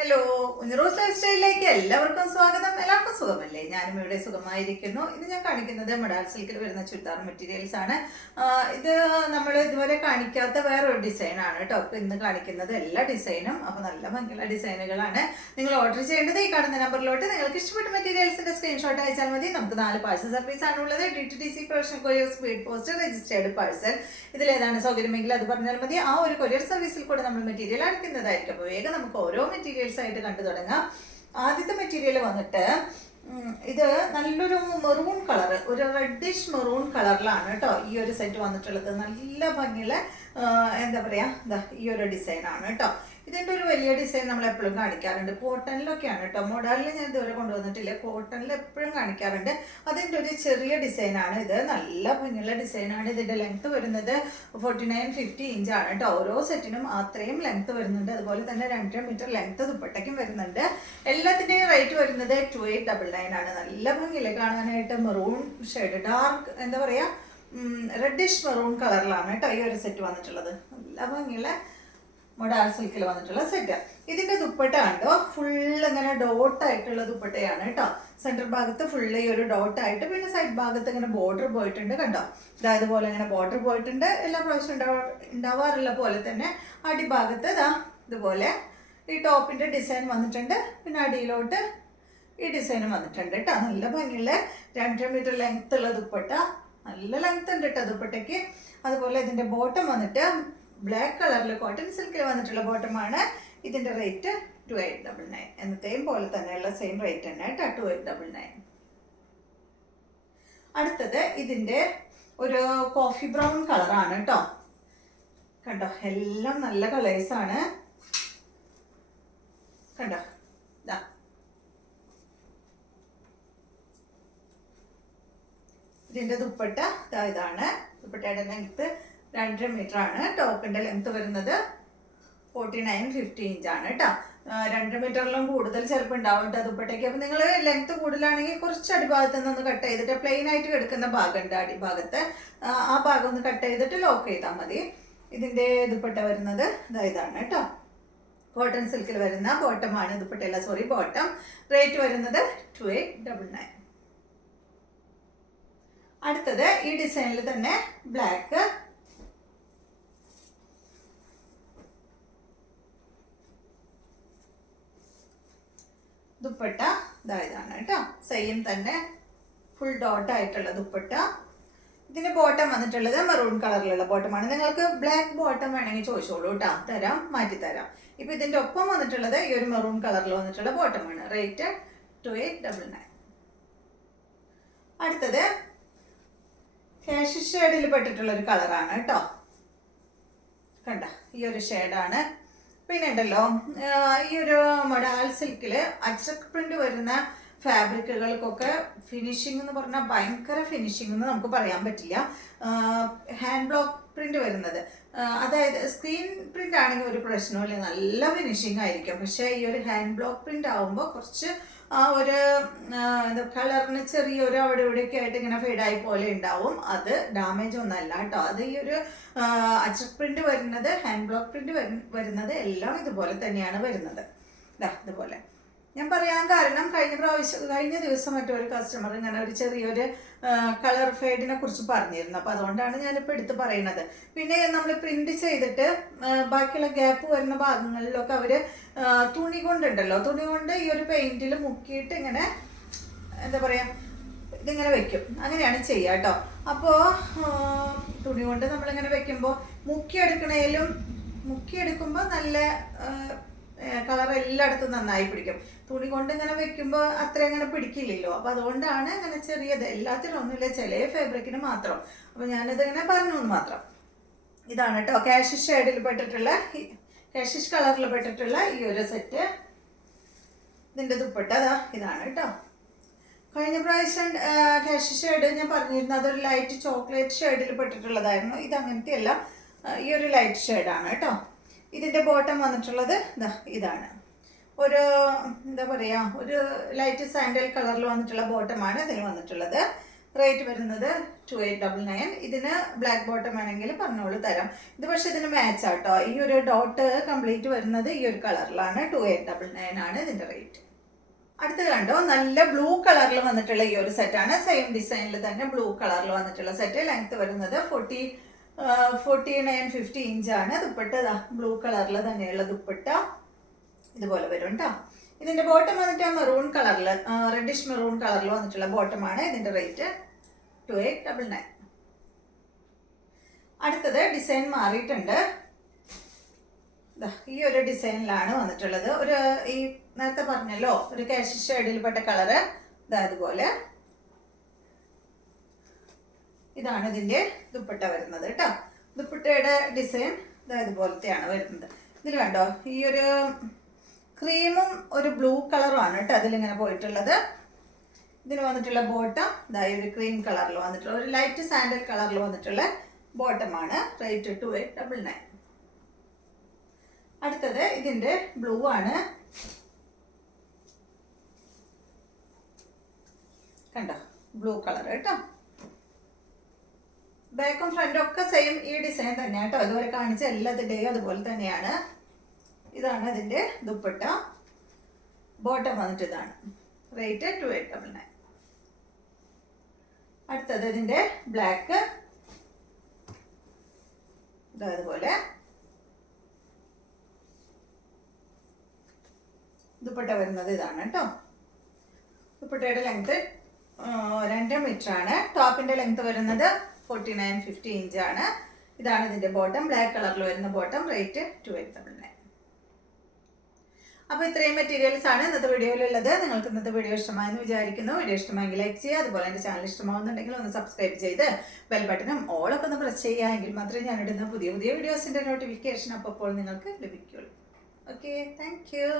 Hello, ഉനിറോസ് life സ്റ്റൈലിലേക്ക് എല്ലാവർക്കും സ്വാഗതം. എല്ലാവർക്കും സുഖമല്ലേ? ഞാനും ഇവിടെ സുഖമായിരിക്കുന്നു. ഇത് ഞാൻ കാണിക്കുന്നത് മൊഡാൾ സിൽക്കിൽ വരുന്ന ചുരിദാർ മെറ്റീരിയൽസ് ആണ്. ഇത് നമ്മൾ ഇതുവരെ കാണിക്കാത്ത വേറൊരു ഡിസൈനാണ് കേട്ടോ. ഇപ്പം ഇന്ന് കാണിക്കുന്നത് എല്ലാ ഡിസൈനും അപ്പോൾ നല്ല ഭംഗിയുള്ള ഡിസൈനുകളാണ്. നിങ്ങൾ ഓർഡർ ചെയ്യേണ്ടത് ഈ കാണുന്ന നമ്പറിലോട്ട് നിങ്ങൾക്ക് ഇഷ്ടപ്പെട്ട മെറ്റീരിയൽസിന്റെ സ്ക്രീൻഷോട്ട് അയച്ചാൽ മതി. നമുക്ക് 4 പാഴ്സൽ സർവീസ് ആണുള്ളത്. DTDC professional courier, speed post, registered parcel. ഇതിലേതാണ് സൗകര്യമെങ്കിൽ അത് പറഞ്ഞാൽ മതി. ആ ഒരു കൊറിയർ സർവീസിൽ കൂടെ നമ്മൾ മെറ്റീരിയൽ അടയ്ക്കുന്നതായിരിക്കും. അപ്പോൾ വേഗം നമുക്ക് ഓരോ മെറ്റീരിയൽസ് ആയിട്ട് കണ്ടു തുടങ്ങാം. ആദ്യത്തെ മെറ്റീരിയൽ വന്നിട്ട് ഇത് നല്ലൊരു മെറൂൺ കളർ, ഒരു റെഡിഷ് മെറൂൺ കളറിലാണ് കേട്ടോ ഈ ഒരു സെറ്റ് വന്നിട്ടുള്ളത്. നല്ല ഭംഗിയുള്ള എന്താ പറയുക, ഈ ഒരു ഡിസൈനാണ് കേട്ടോ. ഇതിൻ്റെ ഒരു വലിയ ഡിസൈൻ നമ്മൾ എപ്പോഴും കാണിക്കാറുണ്ട്. കോട്ടണിലൊക്കെയാണ് കേട്ടോ. മോഡലിൽ ഞാൻ ഇതുവരെ കൊണ്ടുവന്നിട്ടില്ല. കോട്ടണിൽ എപ്പോഴും കാണിക്കാറുണ്ട്. അതിൻ്റെ ഒരു ചെറിയ ഡിസൈനാണ് ഇത്. നല്ല ഭംഗിയുള്ള ഡിസൈനാണ്. ഇതിൻ്റെ ലെങ്ത് വരുന്നത് 49-50 ഇഞ്ചാണ് കേട്ടോ. ഓരോ സെറ്റിനും അത്രയും ലെങ്ത് വരുന്നുണ്ട്. അതുപോലെ തന്നെ 2.5 മീറ്റർ ലെങ്ത് ദുപ്പട്ടയ്ക്കും വരുന്നുണ്ട്. എല്ലാത്തിൻ്റെയും റേറ്റ് വരുന്നത് 2899 ആണ്. നല്ല ഭംഗിയില്ലേ കാണാനായിട്ട്. മെറൂൺ ഷെയ്ഡ്, ഡാർക്ക് എന്താ പറയുക, റെഡിഷ് മെറൂൺ കളറിലാണ് കേട്ടോ ഈ ഒരു സെറ്റ് വന്നിട്ടുള്ളത്. നല്ല ഭംഗിയുള്ള മൊഡാൾ സിൽക്കിൽ വന്നിട്ടുള്ള സെറ്റ്. ഇതിന്റെ ദുപ്പട്ട കണ്ടോ, ഫുള്ള് ഇങ്ങനെ ഡോട്ട് ആയിട്ടുള്ള ദുപ്പട്ടയാണ് കേട്ടോ. സെന്റർ ഭാഗത്ത് ഫുള്ള് ഈ ഒരു ഡോട്ട് ആയിട്ട്, പിന്നെ സൈഡ് ഭാഗത്ത് ഇങ്ങനെ ബോർഡർ പോയിട്ടുണ്ട് കണ്ടോ. ഇതുപോലെ ഇങ്ങനെ ബോർഡർ പോയിട്ടുണ്ട്. എല്ലാ പ്രാവശ്യം ഉണ്ടാവാറുള്ള പോലെ തന്നെ അടിഭാഗത്ത് ഇതുപോലെ ഈ ടോപ്പിന്റെ ഡിസൈൻ വന്നിട്ടുണ്ട്. പിന്നെ അടിയിലോട്ട് ഈ ഡിസൈനും വന്നിട്ടുണ്ട് കേട്ടോ. നല്ല ഭംഗിയുള്ള 2.5 മീറ്റർ ലെങ്ത് ഉള്ള ദുപ്പട്ട. നല്ല ലെങ്ത് ഉണ്ട് കേട്ടോ ദുപ്പട്ടയ്ക്ക്. അതുപോലെ ഇതിന്റെ ബോട്ടം വന്നിട്ട് ബ്ലാക്ക് കളറിൽ കോട്ടൺ സിൽക്കിൽ വന്നിട്ടുള്ള ബോട്ടമാണ്. ഇതിന്റെ റേറ്റ് 2899. എന്നത്തെയും പോലെ തന്നെയുള്ള സെയിം റേറ്റ് തന്നെ കേട്ടോ, 2899. അടുത്തത് ഇതിന്റെ ഒരു കോഫി ബ്രൗൺ കളറാണ് കേട്ടോ. കണ്ടോ, എല്ലാം നല്ല കളേഴ്സാണ് കണ്ടോ. ഇതിന്റെ ദുപ്പട്ട ഇതാണ്. ദുപ്പട്ടയുടെ ലെങ്ത് 2.5 മീറ്റർ ആണ്. ടോപ്പിന്റെ ലെങ്ത് വരുന്നത് 49-50 ഇഞ്ചാണ് കേട്ടോ. 2 മീറ്ററിലും കൂടുതൽ ചിലപ്പോൾ ഉണ്ടാവും കേട്ടോ ദുപ്പട്ടയ്ക്ക്. അപ്പം നിങ്ങൾ ലെങ്ത് കൂടുതലാണെങ്കിൽ കുറച്ച് അടിഭാഗത്ത് നിന്ന് കട്ട് ചെയ്തിട്ട്, പ്ലെയിൻ ആയിട്ട് കിടക്കുന്ന ഭാഗമുണ്ട് അടിഭാഗത്ത്, ആ ഭാഗം ഒന്ന് കട്ട് ചെയ്തിട്ട് ലോക്ക് ചെയ്താൽ മതി. ഇതിന്റെ ദുപ്പട്ട വരുന്നത് ഇതാണ് കേട്ടോ. കോട്ടൺ സിൽക്കിൽ വരുന്ന ബോട്ടമാണ്. ദുപ്പട്ടയല്ല, സോറി, ബോട്ടം. റേറ്റ് വരുന്നത് 2899. അടുത്തത് ഈ ഡിസൈനിൽ തന്നെ ബ്ലാക്ക്, ദുപ്പട്ട ഇതാണ് കേട്ടോ. സെയിം തന്നെ ഫുൾ ഡോട്ട് ആയിട്ടുള്ള ദുപ്പട്ട. ഇതിന്റെ ബോട്ടം വന്നിട്ടുള്ളത് മെറൂൺ കളറിലുള്ള ബോട്ടമാണ്. നിങ്ങൾക്ക് ബ്ലാക്ക് ബോട്ടം വേണമെങ്കിൽ ചോദിച്ചോളൂ കേട്ടോ, തരാം, മാറ്റി തരാം. ഇപ്പൊ ഇതിന്റെ ഒപ്പം വന്നിട്ടുള്ളത് ഈ ഒരു മെറൂൺ കളറിൽ വന്നിട്ടുള്ള ബോട്ടമാണ്. റേറ്റ് 2899. അടുത്തത് കാഷ് ഷെയ്ഡിൽ പെട്ടിട്ടുള്ള ഒരു കളറാണ് കേട്ടോ. കണ്ട ഈ ഒരു ഷെയ്ഡാണ്. പിന്നെ ഉണ്ടല്ലോ ഈ ഒരു മൊഡാൾ സിൽക്കില് അജ്രക് പ്രിന്റ് വരുന്ന ഫാബ്രിക്കുകൾക്കൊക്കെ ഫിനിഷിംഗ് എന്ന് പറഞ്ഞാൽ ഭയങ്കര ഫിനിഷിംഗ് എന്ന് നമുക്ക് പറയാൻ പറ്റില്ല. ഹാൻഡ് ബ്ലോക്ക് പ്രിന്റ് വരുന്നത്, അതായത് സ്ക്രീൻ പ്രിന്റ് ആണെങ്കിൽ ഒരു പ്രശ്നമില്ല, നല്ല ഫിനിഷിംഗ് ആയിരിക്കും. പക്ഷേ ഈ ഒരു ഹാൻഡ് ബ്ലോക്ക് പ്രിന്റ് ആവുമ്പോൾ കുറച്ച് ആ ഒരു കളറിന് ചെറിയൊരു അവിടെ ഇവിടെയൊക്കെ ആയിട്ട് ഇങ്ങനെ ഫെയ്ഡായി പോലെ ഉണ്ടാവും. അത് ഡാമേജ് ഒന്നല്ല കേട്ടോ. അത് ഈ ഒരു അജ്രക് പ്രിന്റ് വരുന്നത്, ഹാൻഡ് ബ്ലോക്ക് പ്രിന്റ് വരുന്നത് എല്ലാം ഇതുപോലെ തന്നെയാണ് വരുന്നത്. ഇതുപോലെ ഞാൻ പറയാൻ കാരണം, കഴിഞ്ഞ ദിവസം മറ്റൊരു കസ്റ്റമർ ഇങ്ങനെ ഒരു ചെറിയൊരു കളർ ഫെയ്ഡിനെ കുറിച്ച് പറഞ്ഞിരുന്നു. അപ്പോൾ അതുകൊണ്ടാണ് ഞാനിപ്പോൾ എടുത്ത് പറയുന്നത്. പിന്നെ നമ്മൾ പ്രിന്റ് ചെയ്തിട്ട് ബാക്കിയുള്ള ഗ്യാപ്പ് വരുന്ന ഭാഗങ്ങളിലൊക്കെ അവർ തുണി കൊണ്ടുണ്ടല്ലോ, തുണി കൊണ്ട് ഈ ഒരു പെയിന്റിൽ മുക്കിയിട്ട് ഇങ്ങനെ എന്താ പറയുക, ഇതിങ്ങനെ വെക്കും. അങ്ങനെയാണ് ചെയ്യുക കേട്ടോ. അപ്പോൾ തുണി കൊണ്ട് നമ്മളിങ്ങനെ വെക്കുമ്പോൾ മുക്കിയെടുക്കുമ്പോൾ നല്ല കളർ എല്ലായിടത്തും നന്നായി പിടിക്കും. തുണി കൊണ്ട് ഇങ്ങനെ വെക്കുമ്പോൾ അത്ര അങ്ങനെ പിടിക്കില്ലല്ലോ. അപ്പോൾ അതുകൊണ്ടാണ് അങ്ങനെ ചെറിയത്, എല്ലാത്തിനും ഒന്നുമില്ല, ചില ഫാബ്രിക്കിന് മാത്രം. അപ്പോൾ ഞാനിത് ഇങ്ങനെ പറഞ്ഞു മാത്രം. ഇതാണ് കേട്ടോ കാഷിഷ് ഷെയ്ഡിൽ പെട്ടിട്ടുള്ള, കാഷിഷ് കളറിൽ പെട്ടിട്ടുള്ള ഈ ഒരു സെറ്റ്. ഇതിൻ്റെ ദുപ്പട്ട ഇതാണ് കേട്ടോ. കഴിഞ്ഞ പ്രാവശ്യം കാഷിഷ് ഷെയ്ഡ് ഞാൻ പറഞ്ഞിരുന്നു, അതൊരു ലൈറ്റ് ചോക്ലേറ്റ് ഷെയ്ഡിൽ പെട്ടിട്ടുള്ളതായിരുന്നു. ഇത് അങ്ങനത്തെ അല്ല, ഈ ഒരു ലൈറ്റ് ഷെയ്ഡാണ് കേട്ടോ. ഇതിൻ്റെ ബോട്ടം വന്നിട്ടുള്ളത് ഇതാണ്. ഒരു എന്താ പറയുക, ഒരു ലൈറ്റ് സാൻഡൽ കളറിൽ വന്നിട്ടുള്ള ബോട്ടമാണ് ഇതിന് വന്നിട്ടുള്ളത്. റേറ്റ് വരുന്നത് 2899. ഇതിന് ബ്ലാക്ക് ബോട്ടം വേണമെങ്കിൽ പറഞ്ഞോളൂ തരാം. ഇത് പക്ഷെ ഇതിന് മാച്ച് ആട്ടോ. ഈ ഒരു ഡോട്ട് കംപ്ലീറ്റ് വരുന്നത് ഈ ഒരു കളറിലാണ്. 2899 ആണ് ഇതിന്റെ റേറ്റ്. അടുത്ത് കണ്ടോ, നല്ല ബ്ലൂ കളറിൽ വന്നിട്ടുള്ള ഈ ഒരു സെറ്റാണ്. സെയിം ഡിസൈനിൽ തന്നെ ബ്ലൂ കളറിൽ വന്നിട്ടുള്ള സെറ്റ്. ലെങ്ത് വരുന്നത് 49-50 ഇഞ്ചാണ്. ദുപ്പട്ട ബ്ലൂ കളറിൽ തന്നെയുള്ള ദുപ്പട്ട ഇതുപോലെ വരും കേട്ടോ. ഇതിന്റെ ബോട്ടം വന്നിട്ട് മെറൂൺ കളറിൽ, റെഡിഷ് മെറൂൺ കളറിൽ വന്നിട്ടുള്ള ബോട്ടമാണ്. ഇതിന്റെ റേറ്റ് 2899. അടുത്തത് ഡിസൈൻ മാറിയിട്ടുണ്ട്. ഈ ഒരു ഡിസൈനിലാണ് വന്നിട്ടുള്ളത്. ഒരു ഈ നേരത്തെ പറഞ്ഞല്ലോ ഒരു കാഷ് ഷെയ്ഡിൽപ്പെട്ട കളറ് അതുപോലെ ഇതാണ് ഇതിന്റെ ദുപ്പട്ട വരുന്നത് കേട്ടോ. ദുപ്പട്ടയുടെ ഡിസൈൻ ഇതുപോലത്തെയാണ് വരുന്നത്. ഇതിൽ കണ്ടോ, ഈ ഒരു ക്രീമും ഒരു ബ്ലൂ കളറുമാണ് കേട്ടോ അതിലിങ്ങനെ പോയിട്ടുള്ളത്. ഇതിന് വന്നിട്ടുള്ള ബോട്ടം ഒരു ക്രീം കളറിൽ വന്നിട്ടുള്ള ഒരു ലൈറ്റ് സാൻഡൽ കളറിൽ വന്നിട്ടുള്ള ബോട്ടമാണ്. റേറ്റ് 2899. അടുത്തത് ഇതിന്റെ ബ്ലൂ ആണ്. കണ്ടോ, ബ്ലൂ കളർ കേട്ടോ. ബാക്കും ഫ്രണ്ടും ഒക്കെ സെയിം ഈ ഡിസൈൻ തന്നെയാണ് കേട്ടോ. അതുപോലെ കാണിച്ച എല്ലാത്തിൻ്റെയും അതുപോലെ തന്നെയാണ്. ഇതാണ് ഇതിന്റെ ദുപ്പട്ട. ബോട്ടം വന്നിട്ട് ഇതാണ്. റേറ്റ് 2899. അടുത്തത് ഇതിന്റെ ബ്ലാക്ക് അതുപോലെ ദുപ്പട്ട വരുന്നത് ഇതാണ് കേട്ടോ. ദുപ്പട്ടയുടെ ലെങ്ത് 2 മീറ്റർ ആണ്. ടോപ്പിന്റെ ലെങ്ത് വരുന്നത് 49-50 ഇഞ്ചാണ്. ഇതാണ് ഇതിന്റെ ബോട്ടം. ബ്ലാക്ക് കളറിൽ വരുന്ന ബോട്ടം. റേറ്റ് 2899. അപ്പോൾ ഇത്രയും മെറ്റീരിയൽസ് ആണ് ഇന്നത്തെ വീഡിയോയിലുള്ളത്. നിങ്ങൾക്ക് ഇന്നത്തെ വീഡിയോ ഇഷ്ടമായെന്ന് വിചാരിക്കുന്നു. വീഡിയോ ഇഷ്ടമായെങ്കിൽ ലൈക്ക് ചെയ്യുക. അതുപോലെ എൻ്റെ ചാനൽ ഇഷ്ടമാവുന്നുണ്ടെങ്കിൽ ഒന്ന് സബ്സ്ക്രൈബ് ചെയ്ത് ബെൽ ബട്ടണും ഓളൊക്കെ ഒന്ന് പ്രസ് ചെയ്യുക. എങ്കിൽ മാത്രമേ ഞാനിടുന്ന പുതിയ വീഡിയോസിൻ്റെ നോട്ടിഫിക്കേഷൻ അപ്പോൾ നിങ്ങൾക്ക് ലഭിക്കുകയുള്ളൂ. Okay, thank you.